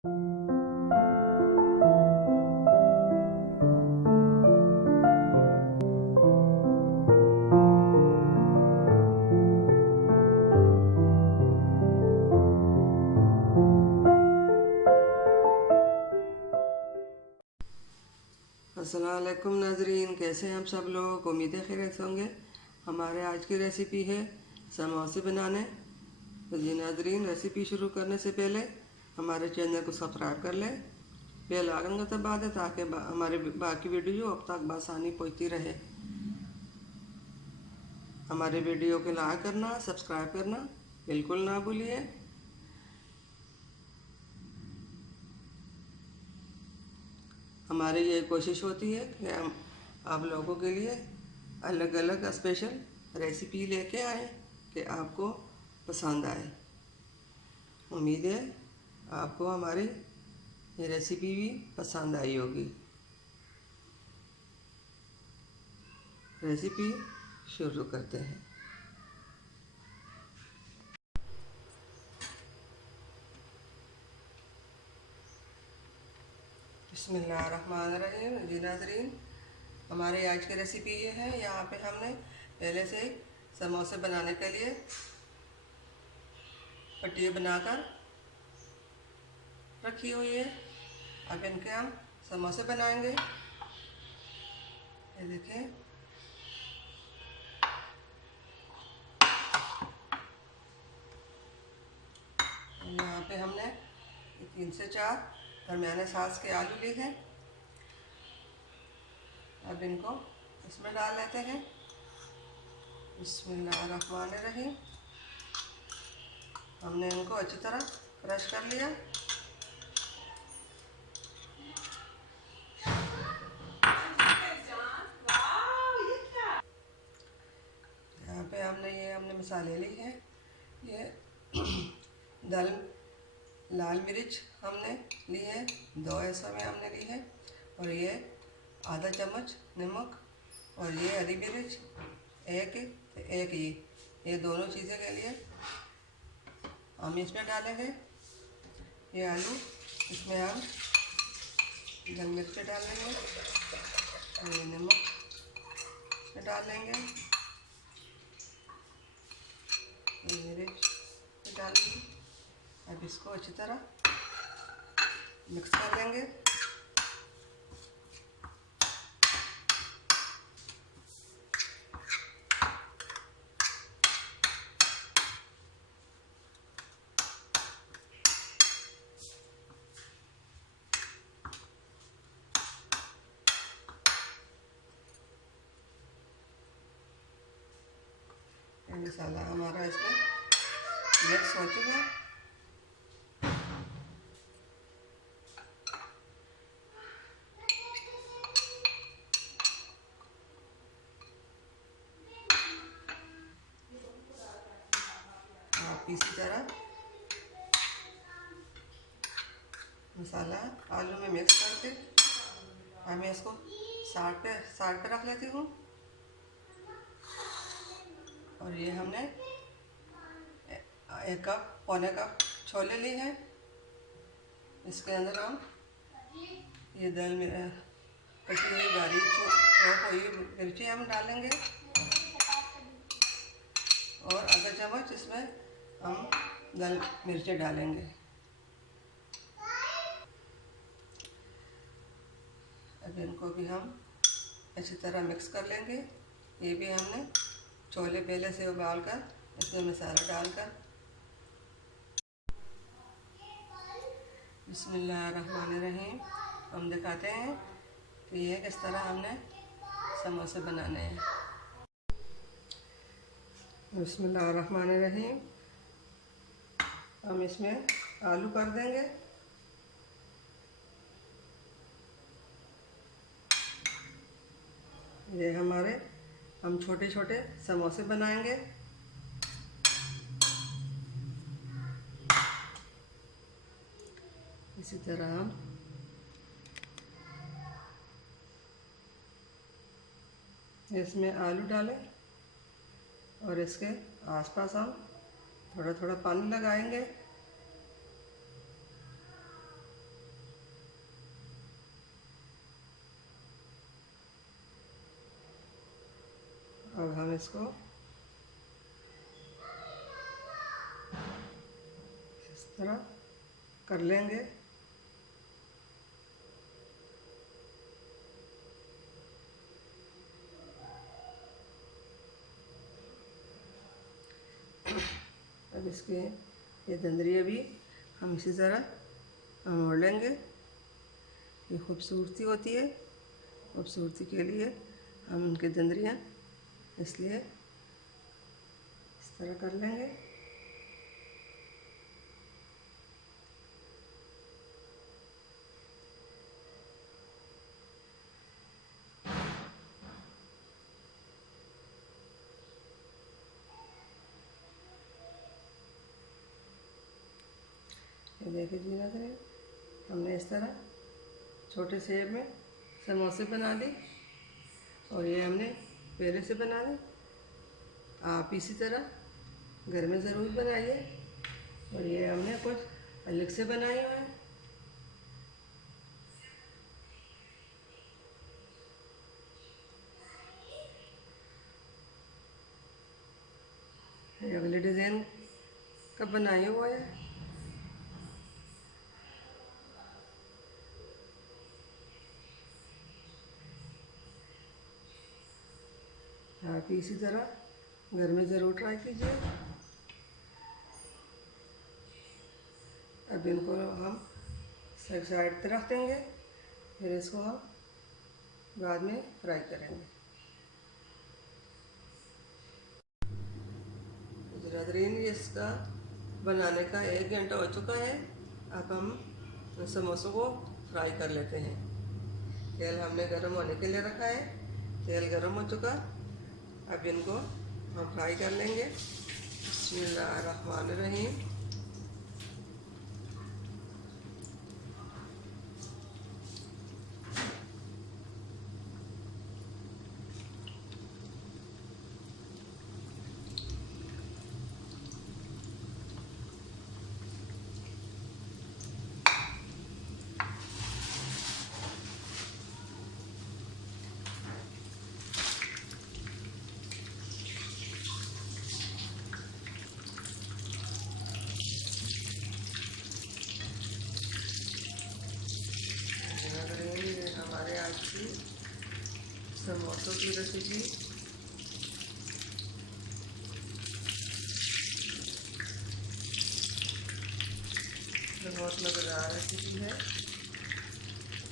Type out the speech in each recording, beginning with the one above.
अस्सलाम वालेकुम नाजरीन, कैसे हैं आप सब लोग। उम्मीद है खैरियत से होंगे। हमारे आज की रेसिपी है समोसे बनाने। तो जी नाजरीन, रेसिपी शुरू करने से पहले हमारे चैनल को सब्सक्राइब कर लें, बेल आइकन को दबा दें ताकि हमारे बाकी वीडियो अब तक बआसानी पहुंचती रहे। हमारे वीडियो को लाइक करना, सब्सक्राइब करना बिल्कुल ना भूलिए। हमारी ये कोशिश होती है कि हम आप लोगों के लिए अलग अलग स्पेशल रेसिपी लेके आए कि आपको पसंद आए। उम्मीद है आपको हमारी ये रेसिपी भी पसंद आई होगी। रेसिपी शुरू करते हैं। बिस्मिल्लाहिर्रहमानिर्रहीम। जी नाज़रीन, हमारी आज की रेसिपी ये है। यहाँ पे हमने पहले से ही समोसे बनाने के लिए पट्टियाँ बनाकर रखी हुई है। अब इनके हम समोसे बनाएंगे। ये देखें, यहाँ पे हमने 3 से 4 दरमियाने साइज के आलू लिए हैं। अब इनको इसमें डाल लेते हैं। बिस्मिल्लाहिर्रहमानिर्रहीम। हमने इनको अच्छी तरह क्रश कर लिया। यहाँ पे हमने मसाले लिए हैं। ये लाल मिर्च हमने ली है, 2 हिस्सों में हमने ली है। और ये आधा चम्मच नमक, और ये हरी मिर्च एक ये दोनों चीज़ें के लिए हम इसमें डालेंगे। ये आलू, इसमें हम लाल मिर्च डालेंगे और ये नमक डालेंगे, ये मिर्च डालेंगे। अब इसको अच्छी तरह मिक्स कर लेंगे। मसाला हमारा इसमें मिक्स हो चुका है। आप इसी तरह मसाला आलू में मिक्स करके हमें इसको साइड पे रख लेती हूँ। और ये हमने 1 कप पौने कप छोले लिए हैं। इसके अंदर हम ये दाल में कटी हुई बारीक चॉप हुई मिर्ची हम डालेंगे, और आधा चम्मच इसमें हम दाल मिर्ची डालेंगे। अब इनको भी हम अच्छी तरह मिक्स कर लेंगे। ये भी हमने छोले पहले से उबाल कर इसमें मसाला डालकर। बिस्मिल्लाहिर्रहमानिर्रहीम। हम दिखाते हैं कि ये किस तरह हमने समोसे बनाने हैं। बिस्मिल्लाहिर्रहमानिर्रहीम। हम इसमें आलू कर देंगे। ये हम छोटे छोटे समोसे बनाएंगे। इसी तरह हम इसमें आलू डालें और इसके आसपास हम थोड़ा थोड़ा पानी लगाएंगे। इसको इस तरह कर लेंगे। अब इसके ये दंदरिया भी हम इसी तरह मोड़ लेंगे। ये खूबसूरती होती है, खूबसूरती के लिए हम उनके दंदरियाँ इसलिए इस तरह कर लेंगे। ये देखिए जी नजरें, हमने इस तरह छोटे शेप में समोसे बना दी और ये हमने पेड़े से बना दी। आप इसी तरह घर में ज़रूर बनाइए। और ये हमने कुछ अलग से बनाए हुए हैं। ये अगले डिज़ाइन का बनाया हुआ है। आप इसी तरह घर में ज़रूर ट्राई कीजिए। अब इनको हम साइड पे रख देंगे, फिर इसको हम बाद में फ्राई करेंगे। नाज़रीन, इसका बनाने का 1 घंटा हो चुका है। अब हम समोसों को फ्राई कर लेते हैं। तेल हमने गर्म होने के लिए रखा है। तेल गर्म हो चुका, अब इनको हम फ्राई कर लेंगे। बिस्मिल्लाहिर्रहमानिर्रहीम। हमारे आज की समोसों की रेसिपी बहुत मज़ेदार रेसिपी है।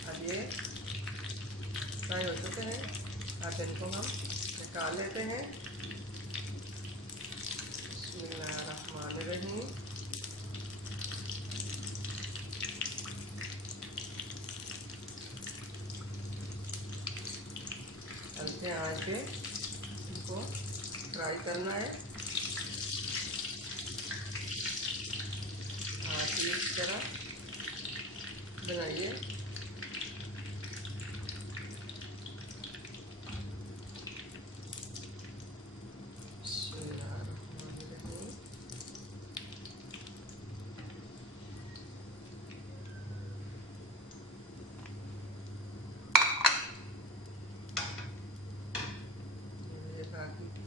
अब ये फ्राई हो चुके हैं। अब इनको हम निकाल लेते हैं। बिस्मिल्लाहिर्रहमानिर्रहीम। हल्के आंच पे इनको फ्राई करना है। आप इस तरह बनाइए।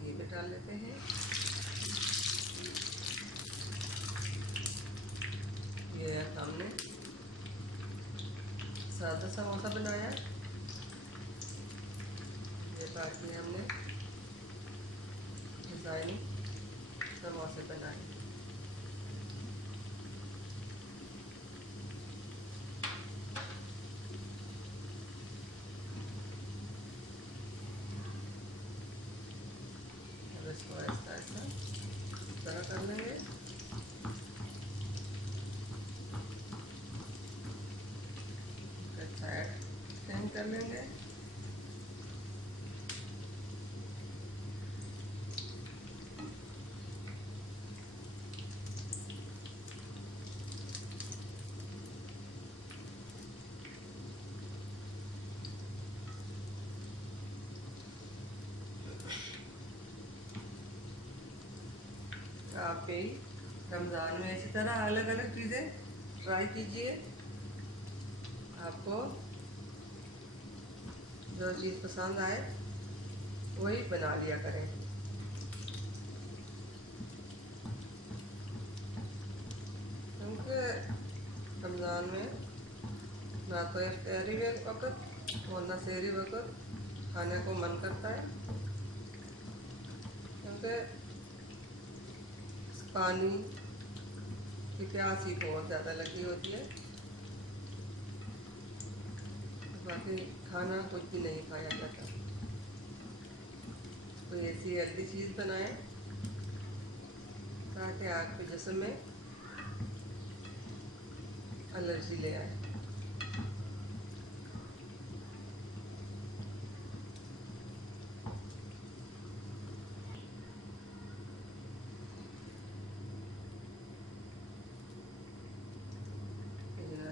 घी में डाल लेते हैं। ये हमने सादा समोसा बनाया। ये बाकी हमने डिज़ाइन समोसे बनाए। इसको ऐसा ऐसा तरह कर लेंगे। साइड कर लेंगे। आप भी रमज़ान में इसी तरह अलग अलग चीज़ें ट्राई कीजिए। आपको जो चीज़ पसंद आए वही बना लिया करें। क्योंकि रमज़ान में ना तो इफ्तारी वक़्त और ना सहरी वक़्त खाने को मन करता है, क्योंकि पानी की प्यास ही बहुत ज़्यादा लगी होती है। बाकी खाना कुछ भी नहीं खाया जाता। कोई ऐसी हेल्दी चीज़ बनाएं ताकि आपके जिस्म में एलर्जी ले आए।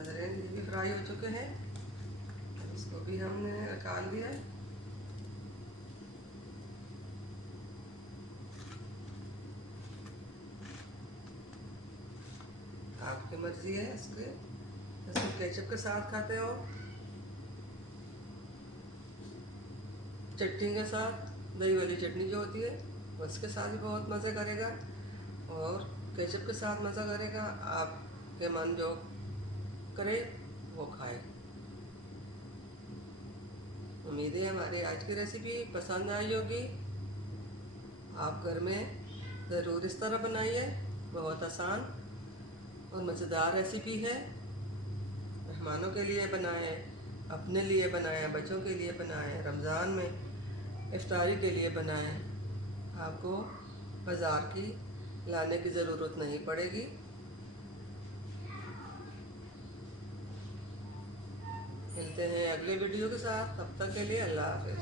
ये भी फ्राई हो चुके हैं, इसको भी हमने निकाल दिया है। आपकी मर्जी है इसको केचप के साथ खाते हो, चटनी के साथ, दही वाली चटनी जो होती है उसके साथ भी बहुत मज़े करेगा, और केचप के साथ मज़ा करेगा। आपके मन जो करे वो खाए। उम्मीद है हमारी आज की रेसिपी पसंद आई होगी। आप घर में ज़रूर इस तरह बनाइए, बहुत आसान और मज़ेदार रेसिपी है। मेहमानों के लिए बनाएं, अपने लिए बनाएं, बच्चों के लिए बनाएं, रमज़ान में इफ्तारी के लिए बनाएं। आपको बाज़ार की लाने की ज़रूरत नहीं पड़ेगी। मिलते हैं अगले वीडियो के साथ, तब तक के लिए अल्लाह हाफ़िज़।